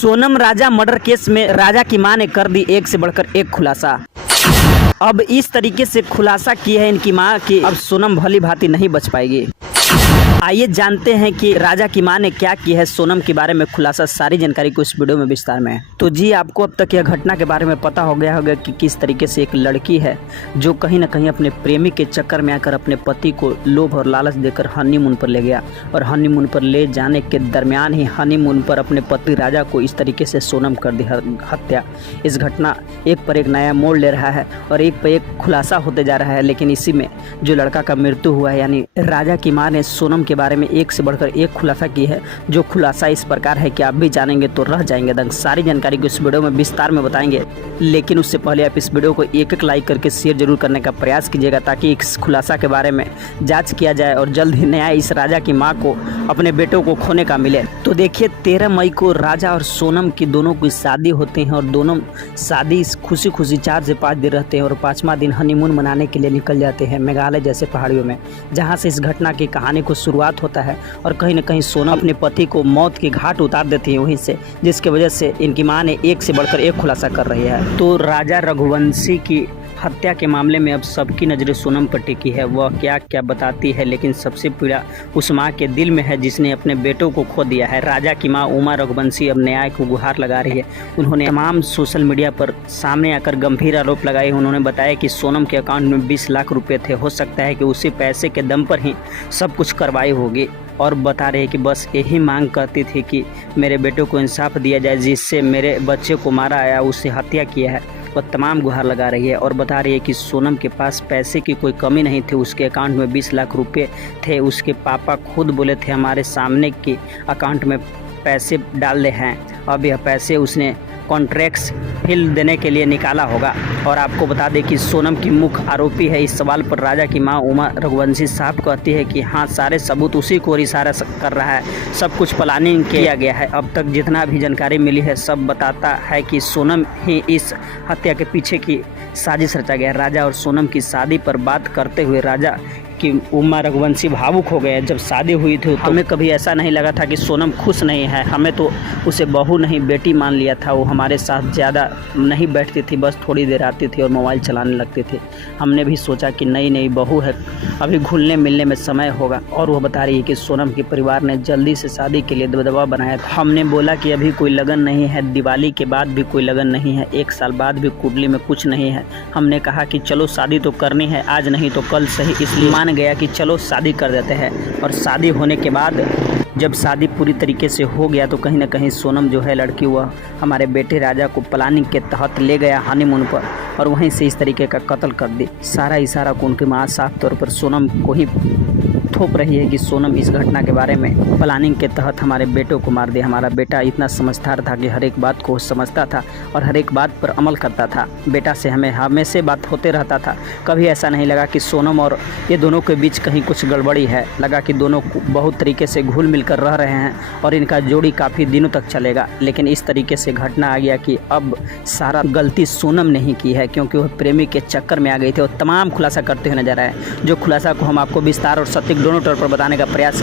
सोनम राजा murder case में राजा की मां ने कर दी एक से बढ़कर एक खुलासा। अब इस तरीके से खुलासा किया है इनकी मां कि अब सोनम भली भांति नहीं बच पाएगी। आइए जानते हैं कि राजा की मां ने क्या किया है सोनम के बारे में खुलासा। सारी जानकारी को इस वीडियो में विस्तार में है। तो जी आपको अब तक यह घटना के बारे में पता हो गया होगा कि किस तरीके से एक लड़की है जो कहीं ना कहीं अपने प्रेमी के चक्कर में आकर अपने पति को लोभ और लालच देकर हनीमून पर ले गया और हनीमून पर ले जाने के दरमियान ही हनीमून पर अपने पति राजा को इस तरीके से सोनम कर दी हत्या। इस घटना एक पर एक नया मोड़ ले रहा है और एक पर एक खुलासा होते जा रहा है। लेकिन इसी में जो लड़का का मृत्यु हुआ है यानी राजा की मां ने सोनम के बारे में एक से बढ़कर एक खुलासा की है। जो खुलासा इस प्रकार है कि आप भी जानेंगे तो रह जाएंगे दंग। सारी जानकारी को इस वीडियो में विस्तार में बताएंगे, लेकिन उससे पहले आप इस वीडियो को एक एक लाइक करके शेयर जरूर करने का प्रयास कीजिएगा ताकि इस खुलासा के बारे में जांच किया जाए और जल्द ही न्याय इस राजा की मां को अपने बेटों को खोने का मिले। तो देखिए 13 मई को राजा और सोनम की दोनों की शादी होती है और दोनों शादी खुशी खुशी 4 से 5 दिन रहते हैं और 5वां दिन हनीमून मनाने के लिए निकल जाते हैं मेघालय जैसे पहाड़ियों में, जहाँ से इस घटना की कहानी को शुरुआत होता है। और कहीं न कहीं सोनम अपने पति को मौत के घाट उतार देती है वहीं से, जिसकी वजह से इनकी मां ने एक से बढ़कर एक खुलासा कर रही है। तो राजा रघुवंशी की हत्या के मामले में अब सबकी नज़रें सोनम पर टिकी है। वह क्या क्या बताती है, लेकिन सबसे पीड़ा उस मां के दिल में है जिसने अपने बेटों को खो दिया है। राजा की मां उमा रघुवंशी अब न्याय को गुहार लगा रही है। उन्होंने तमाम सोशल मीडिया पर सामने आकर गंभीर आरोप लगाए। उन्होंने बताया कि सोनम के अकाउंट में 20 लाख रुपए थे। हो सकता है कि उसी पैसे के दम पर ही सब कुछ कार्रवाई होगी। और बता रहे हैं कि बस यही मांग करती थी कि मेरे बेटों को इंसाफ दिया जाए, जिससे मेरे बच्चे को मारा आया उससे हत्या किया है। वह तमाम गुहार लगा रही है और बता रही है कि सोनम के पास पैसे की कोई कमी नहीं थी। उसके अकाउंट में 20 लाख रुपए थे। उसके पापा खुद बोले थे हमारे सामने कि अकाउंट में पैसे डाल दे हैं। अब यह पैसे उसने कॉन्ट्रैक्ट्स फिल देने के लिए निकाला होगा। और आपको बता दें कि सोनम की मुख्य आरोपी है। इस सवाल पर राजा की मां उमा रघुवंशी साहब कहती है कि हाँ, सारे सबूत उसी को इशारा कर रहा है। सब कुछ प्लानिंग किया गया है। अब तक जितना भी जानकारी मिली है सब बताता है कि सोनम ही इस हत्या के पीछे की साजिश रचा गया। राजा और सोनम की शादी पर बात करते हुए राजा कि उमा रघुवंशी भावुक हो गए। जब शादी हुई थी तो हमें कभी ऐसा नहीं लगा था कि सोनम खुश नहीं है। हमें तो उसे बहू नहीं बेटी मान लिया था। वो हमारे साथ ज़्यादा नहीं बैठती थी, बस थोड़ी देर आती थी और मोबाइल चलाने लगती थी। हमने भी सोचा कि नई नई बहू है, अभी घुलने मिलने में समय होगा। और वह बता रही है कि सोनम के परिवार ने जल्दी से शादी के लिए दबाव बनाया था। हमने बोला कि अभी कोई लगन नहीं है, दिवाली के बाद भी कोई लगन नहीं है, 1 साल बाद भी कुंडली में कुछ नहीं है। हमने कहा कि चलो शादी तो करनी है, आज नहीं तो कल सही, इसलिए मान गया कि चलो शादी कर देते हैं। और शादी होने के बाद जब शादी पूरी तरीके से हो गया तो कहीं ना कहीं सोनम जो है लड़की वह हमारे बेटे राजा को प्लानिंग के तहत ले गया हनीमून पर और वहीं से इस तरीके का कत्ल कर दी। सारा इशारा को उनकी मां साफ तौर पर सोनम को ही थोप रही है कि सोनम इस घटना के बारे में प्लानिंग के तहत हमारे बेटों को मार दे। हमारा बेटा इतना समझदार था कि हर एक बात को समझता था और हर एक बात पर अमल करता था। बेटा से हमें हमेशा बात होते रहता था। कभी ऐसा नहीं लगा कि सोनम और ये दोनों के बीच कहीं कुछ गड़बड़ी है। लगा कि दोनों बहुत तरीके से घुल मिल कर रह रहे हैं और इनका जोड़ी काफ़ी दिनों तक चलेगा। लेकिन इस तरीके से घटना आ गया कि अब सारा गलती सोनम ने ही की है, क्योंकि वह प्रेमी के चक्कर में आ गई थी और तमाम खुलासा करते हुए नजर आए। जो खुलासा को हम आपको विस्तार और सटीक दोनों तौर पर बताने का प्रयास किया।